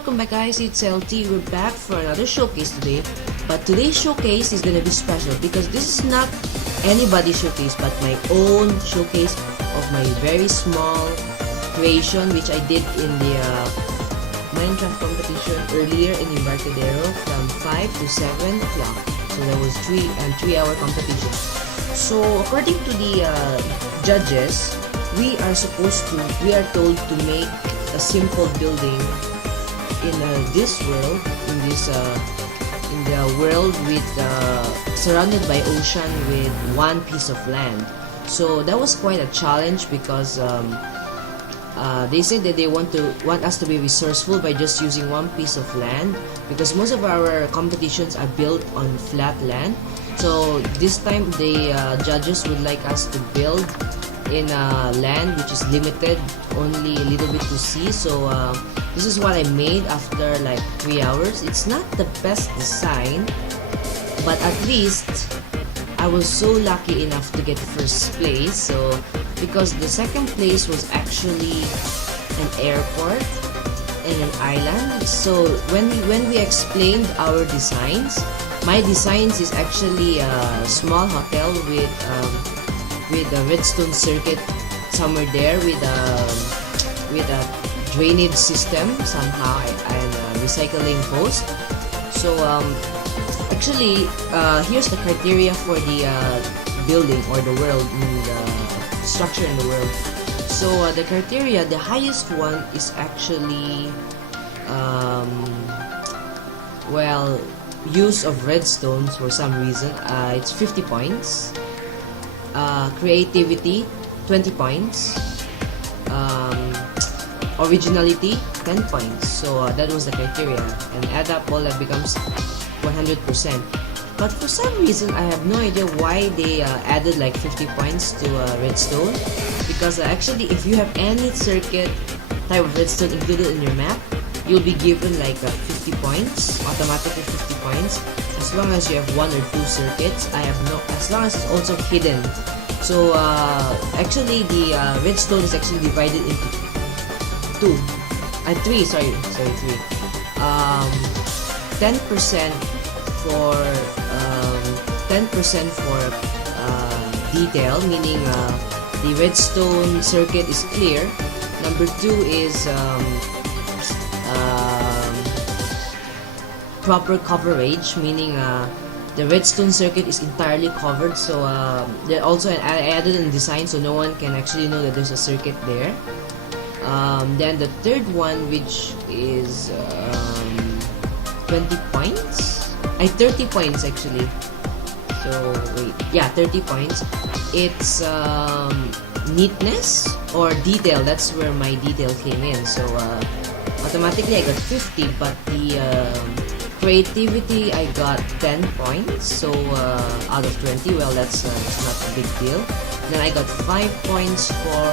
welcome back guys, it's LT. We're back for another showcase today. But today's showcase is gonna be special because this is not anybody's showcase but my own showcase of my very small creation which I did in the Minecraft competition earlier in Embarcadero from 5 to 7 o'clock. So there was 3-hour competition. So according to the judges, we are told to make a simple building in this world, in the world with surrounded by ocean with one piece of land. So that was quite a challenge because they said that they want us to be resourceful by just using one piece of land, because most of our competitions are built on flat land. So this time the judges would like us to build in land which is limited, only a little bit to see. So this is what I made after like 3 hours. It's not the best design, but at least I was so lucky enough to get first place. So because the second place was actually an airport and an island. So when we explained our designs, my designs is actually a small hotel with a redstone circuit somewhere there with a drainage system somehow and a recycling post. So actually here's the criteria for the building or the world, the structure in the world. So the criteria, the highest one is actually well, use of redstones for some reason. It's 50 points. Creativity 20 points, originality 10 points. So that was the criteria, and add up all that becomes 100%. But for some reason I have no idea why they added like 50 points to redstone, because actually if you have any circuit type of redstone included in your map, you'll be given like 50 points, automatically 50 points, as long as you have 1 or 2 circuits. As long as it's also hidden. So actually the redstone is actually divided into 3. 10% for 10% for detail, meaning the redstone circuit is clear. Number 2 is proper coverage, meaning the redstone circuit is entirely covered. So there also I added in design so no one can actually know that there's a circuit there. Then the third one, which is 20 points, 30 points actually. So wait, yeah, 30 points. It's neatness or detail. That's where my detail came in. So automatically I got 50, but the creativity I got 10 points. So out of 20, well, that's not a big deal. Then I got 5 points for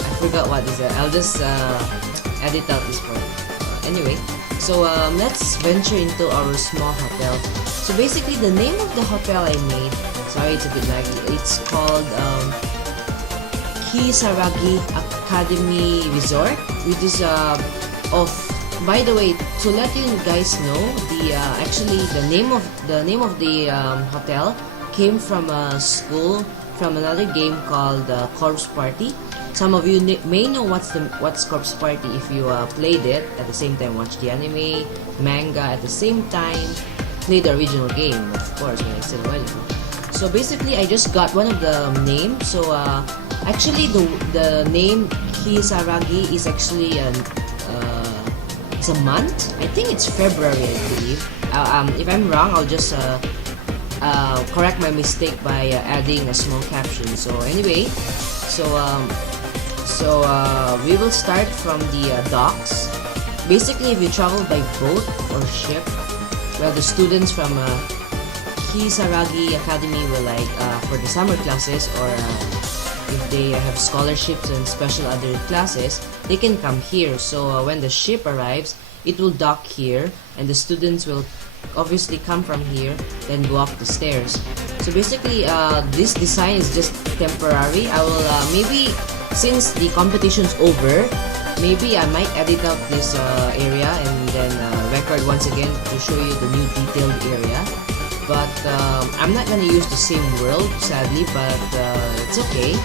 I forgot what is that. I'll just edit out this part. Anyway, so let's venture into our small hotel. So basically the name of the hotel I made, sorry it's a bit laggy, it's called M.C.I Academy Resort, which is by the way, to let you guys know, the actually the name of the hotel came from a school from another game called Corpse Party. Some of you may know what's Corpse Party if you played it at the same time, watched the anime, manga at the same time, played the original game, of course, when I said a while ago. So basically, I just got one of the names. So actually, the name Kisaragi is actually it's a month. I think it's February, I believe. If I'm wrong, I'll just correct my mistake by adding a small caption. So anyway, we will start from the docks. Basically, if you travel by boat or ship, well, the students from Kisaragi Academy will like for the summer classes, or if they have scholarships and special other classes, they can come here. So when the ship arrives, it will dock here, and the students will obviously come from here, then go up the stairs. So basically, this design is just temporary. I will maybe, since the competition's over, maybe I might edit out this area and then record once again to show you the new detailed area. But I'm not gonna use the same world, sadly, but it's okay.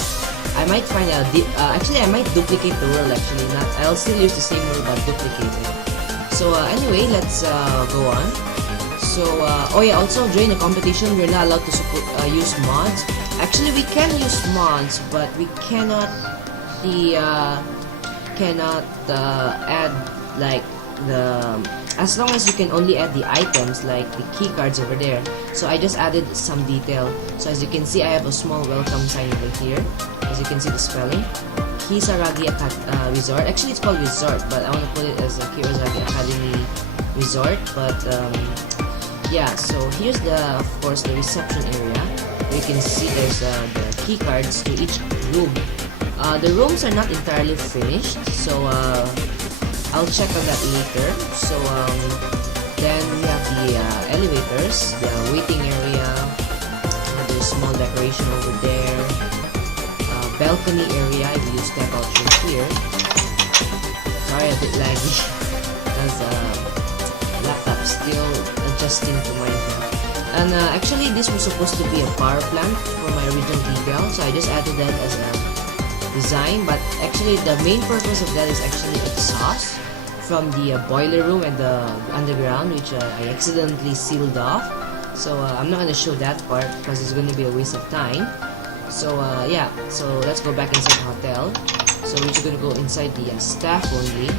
I might find out. Actually, I might duplicate the world. Actually, not. I'll still use the same world, but duplicate it. So anyway, let's go on. So oh yeah, also during the competition, we're not allowed to use mods. Actually, we can use mods, but we cannot add like as long as you can only add the items like the key cards over there. So I just added some detail. So as you can see, I have a small welcome sign over here. As you can see the spelling, Kisaragi Resort. Actually, it's called Resort, but I want to put it as a Kisaragi Academy Resort. But yeah, so here's of course the reception area. You can see there's the key cards to each room. The rooms are not entirely finished, so I'll check on that later. So then we have the elevators, the waiting area. There's small decoration over there. Balcony area. If you step out through here. Sorry, a bit laggy because laptop still adjusting to Minecraft. And actually, this was supposed to be a power plant for my original detail, so I just added that as a design. But actually, the main purpose of that is actually exhaust from the boiler room and the underground, which I accidentally sealed off. So I'm not gonna show that part because it's gonna be a waste of time. So yeah, so let's go back inside the hotel. So we're just gonna go inside the staff only.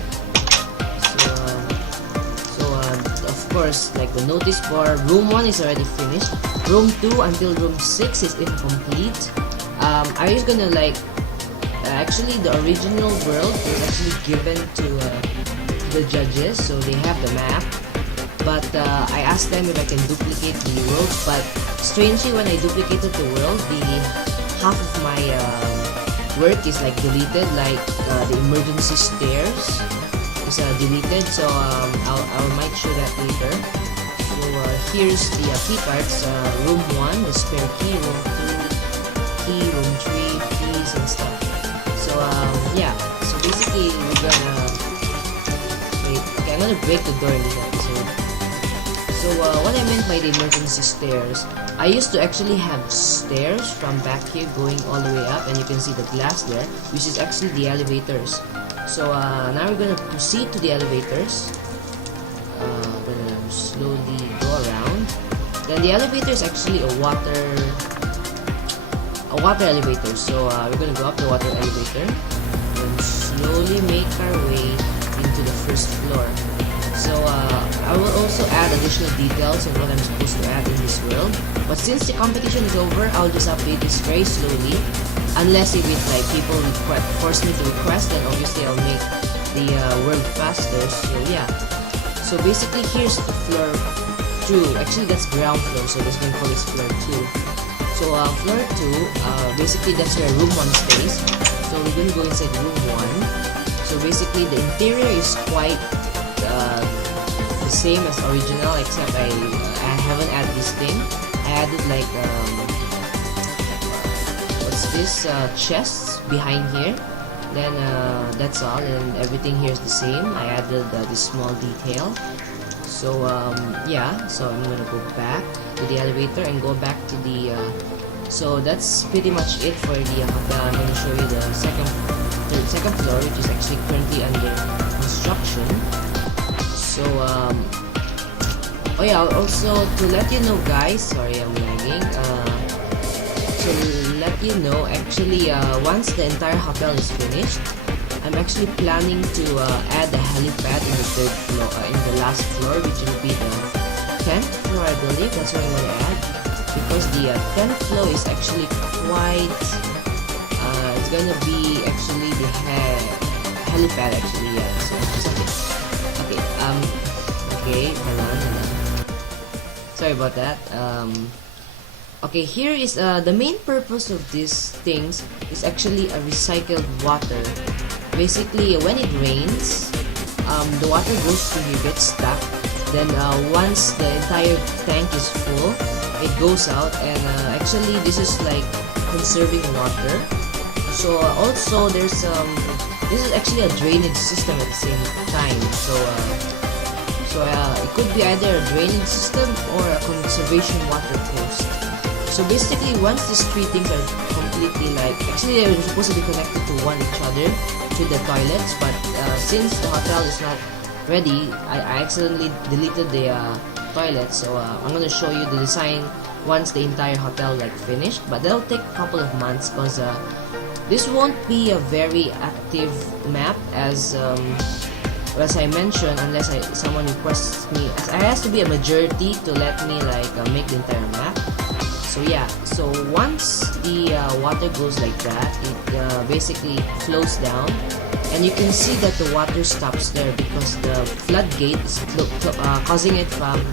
So of course, like the notice bar, room 1 is already finished. Room 2 until room 6 is incomplete. I'm just gonna like actually the original world was actually given to the judges, so they have the map. But I asked them if I can duplicate the world, but strangely when I duplicated the world, the half of my work is like deleted, like the emergency stairs is deleted. So I might show that later. So here's the key cards. Room 1, the spare key. Room 2, key. Room 3, keys and stuff. So yeah, so basically we're gonna wait. Okay, I'm gonna break the door in this episode. So what I meant by the emergency stairs, I used to actually have stairs from back here going all the way up, and you can see the glass there, which is actually the elevators. So now we're gonna proceed to the elevators. I'm gonna slowly go around. Then the elevator is actually a water elevator. So we're gonna go up the water elevator and slowly make our way into the first floor. So I will also add additional details on what I'm supposed to add in this world. But since the competition is over, I'll just update this very slowly. Unless if it's like people force me to request, then obviously I'll make the world faster. So yeah. So basically here's the floor 2. Actually that's ground floor, so let's going to call this floor 2. So floor 2, basically that's where room 1 stays. So we're going to go inside room 1. So basically the interior is quite the same as original, except I haven't added this thing. I added like what's this, chests behind here. Then that's all, and everything here is the same. I added this small detail. So yeah, so I'm gonna go back to the elevator and go back to the so that's pretty much it for the hotel. I'm gonna show you the second floor, which is actually currently under construction. So oh yeah, also to let you know guys, sorry I'm lagging, to let you know, actually once the entire hotel is finished, I'm actually planning to add a helipad in the third floor, in the last floor, which will be the 10th floor, I believe. That's what I'm going to add, because the 10th floor is actually quite it's going to be actually the helipad actually, yeah. So okay, hold on. Sorry about that. Okay, here is the main purpose of these things is actually a recycled water. Basically, when it rains, the water goes to here, gets stuck. Then once the entire tank is full, it goes out, and actually this is like conserving water. So also there's this is actually a drainage system at the same time. So it could be either a drainage system or a conservation water post. So basically, once these three things are completely actually they're supposed to be connected to each other to the toilets, but since the hotel is not ready, I accidentally deleted the toilet. So I'm gonna show you the design once the entire hotel finished, but that'll take a couple of months because this won't be a very active map as I mentioned, unless someone requests me. It has to be a majority to let me make the entire map. So yeah, so once the water goes like that, it basically flows down, and you can see that the water stops there because the floodgate is causing it from.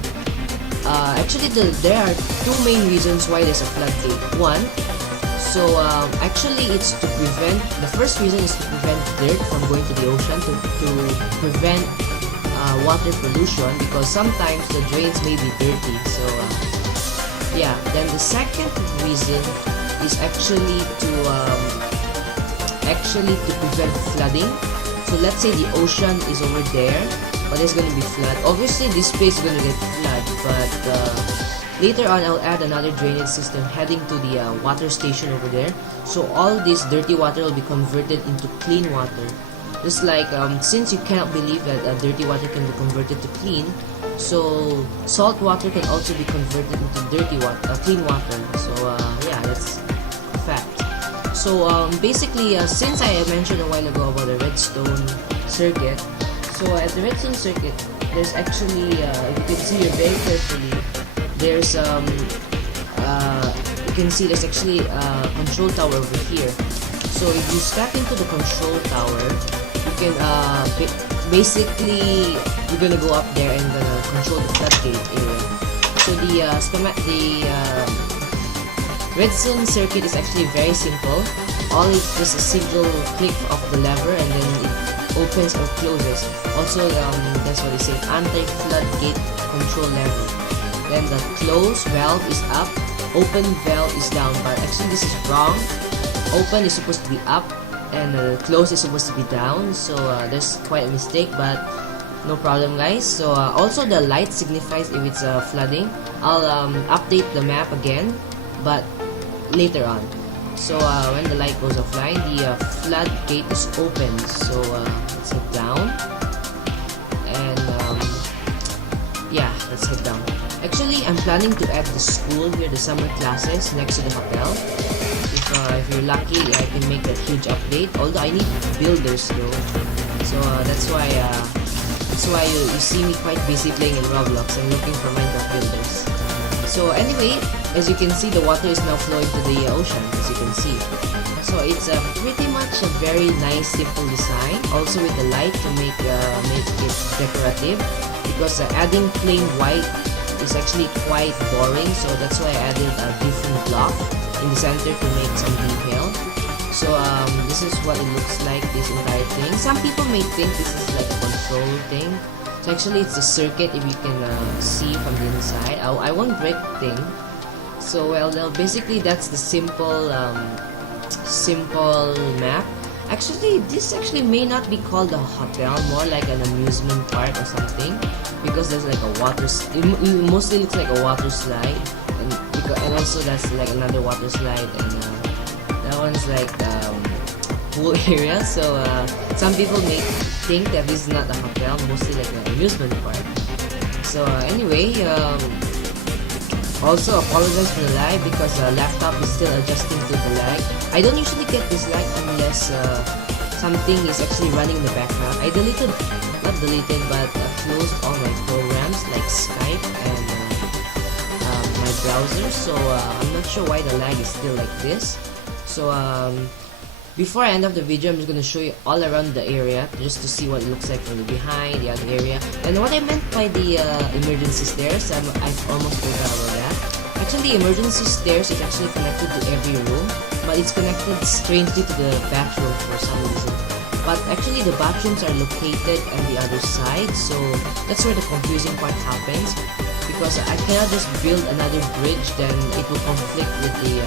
Actually, there are two main reasons why there's a floodgate. One, so actually it's to prevent, the first reason is to prevent dirt from going to the ocean, to prevent water pollution, because sometimes the drains may be dirty. So yeah, then the second reason is actually to prevent flooding. So let's say the ocean is over there, but there's going to be flood. Obviously this place is going to get flood, but later on, I'll add another drainage system heading to the water station over there. So all this dirty water will be converted into clean water. Just since you cannot believe that dirty water can be converted to clean, so salt water can also be converted into clean water. So yeah, that's a fact. So basically, since I mentioned a while ago about the redstone circuit, so at the redstone circuit, there's actually, you can see here very carefully, there's you can see there's actually a control tower over here. So if you step into the control tower, you can basically you're gonna go up there and gonna control the floodgate area. So the redstone circuit is actually very simple. All it is just a single click of the lever, and then it opens or closes. Also, that's what they say, anti-floodgate control lever. Then the close valve is up, open valve is down, but actually this is wrong. Open is supposed to be up, and close is supposed to be down. So there's quite a mistake, but no problem, guys. So also the light signifies if it's flooding. I'll update the map again, but later on. So when the light goes offline, the floodgate is open. So let's head down, and yeah, let's head down. Actually, I'm planning to add the school here, the summer classes next to the hotel. If you're lucky, I can make that huge update. Although I need builders though, so that's why you see me quite busy playing in Roblox and looking for Minecraft builders. So anyway, as you can see, the water is now flowing to the ocean, as you can see. So it's pretty much a very nice, simple design. Also with the light to make it decorative, because adding plain white is actually quite boring. So that's why I added a different block in the center to make some detail. So this is what it looks like, this entire thing. Some people may think this is like a control thing. So actually it's a circuit, if you can see from the inside. I won't break the thing. So well, basically that's the simple map. Actually, this actually may not be called a hotel, more like an amusement park or something, because there's like a it mostly looks like a water slide, and also that's like another water slide, and that one's like pool area. So some people may think that this is not a hotel, mostly like an amusement park. So anyway, also apologize for the lag, because the laptop is still adjusting to the lag. I don't usually get this lag unless something is actually running in the background. I not deleted, but closed all my programs like Skype and my browser. So I'm not sure why the lag is still like this. So before I end up the video, I'm just going to show you all around the area, just to see what it looks like from the behind, the other area. And what I meant by the emergency stairs, I've almost forgot about that. Actually, emergency stairs is actually connected to every room, but it's connected strangely to the bathroom for some reason. But actually, the bathrooms are located on the other side, so that's where the confusing part happens. Because I cannot just build another bridge, then it will conflict with the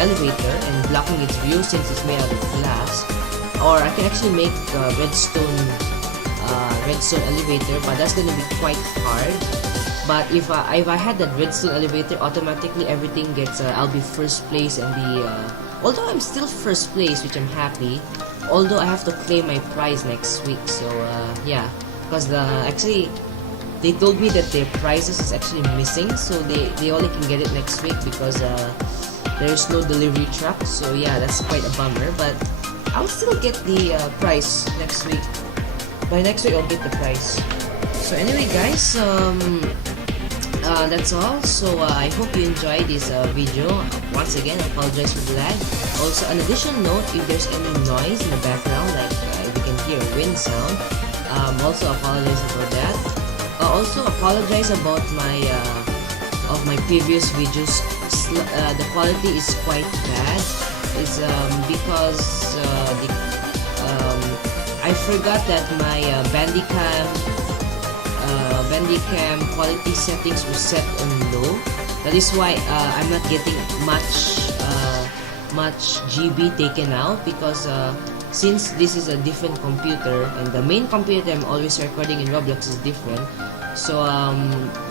elevator and blocking its view since it's made out of glass. or I can actually make redstone elevator, but that's gonna be quite hard. But if I had that redstone elevator, automatically everything gets I'll be first place and be although I'm still first place, which I'm happy, although I have to claim my prize next week. So yeah, because actually they told me that their prizes is actually missing, so they only can get it next week because there's no delivery truck. So yeah, that's quite a bummer, but I'll still get the prize next week. By next week I'll get the prize. So anyway guys, that's all. So I hope you enjoyed this video. Once again, I apologize for the lag. Also, an additional note, if there's any noise in the background, like if you can hear a wind sound, also apologize about that. Also apologize about my previous videos. The quality is quite bad. It's because I forgot that my Bandicam quality settings were set on low. That is why I'm not getting much GB taken out, because since this is a different computer and the main computer I'm always recording in Roblox is different, so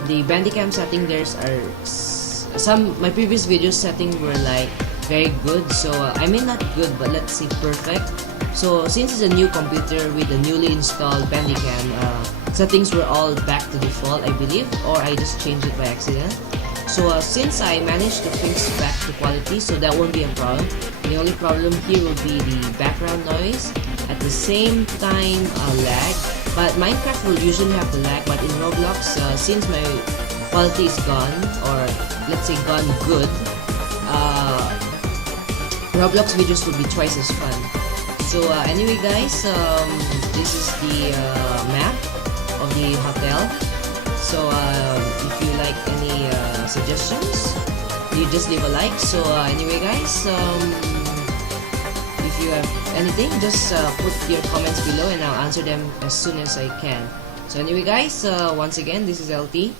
the Bandicam setting there's are my previous video setting were like very good, so I mean not good, but let's say perfect. So since it's a new computer with a newly installed Bandicam, settings were all back to default, I believe, or I just changed it by accident. So since I managed to fix back to quality, so that won't be a problem. The only problem here will be the background noise, at the same time lag. But Minecraft will usually have the lag, but in Roblox, since my quality is gone, or let's say gone good, Roblox videos will be twice as fun. So anyway guys, this is the map of the hotel. So if you like any suggestions, you just leave a like. So anyway guys, if you have anything, just put your comments below and I'll answer them as soon as I can. So anyway guys, once again, this is LT.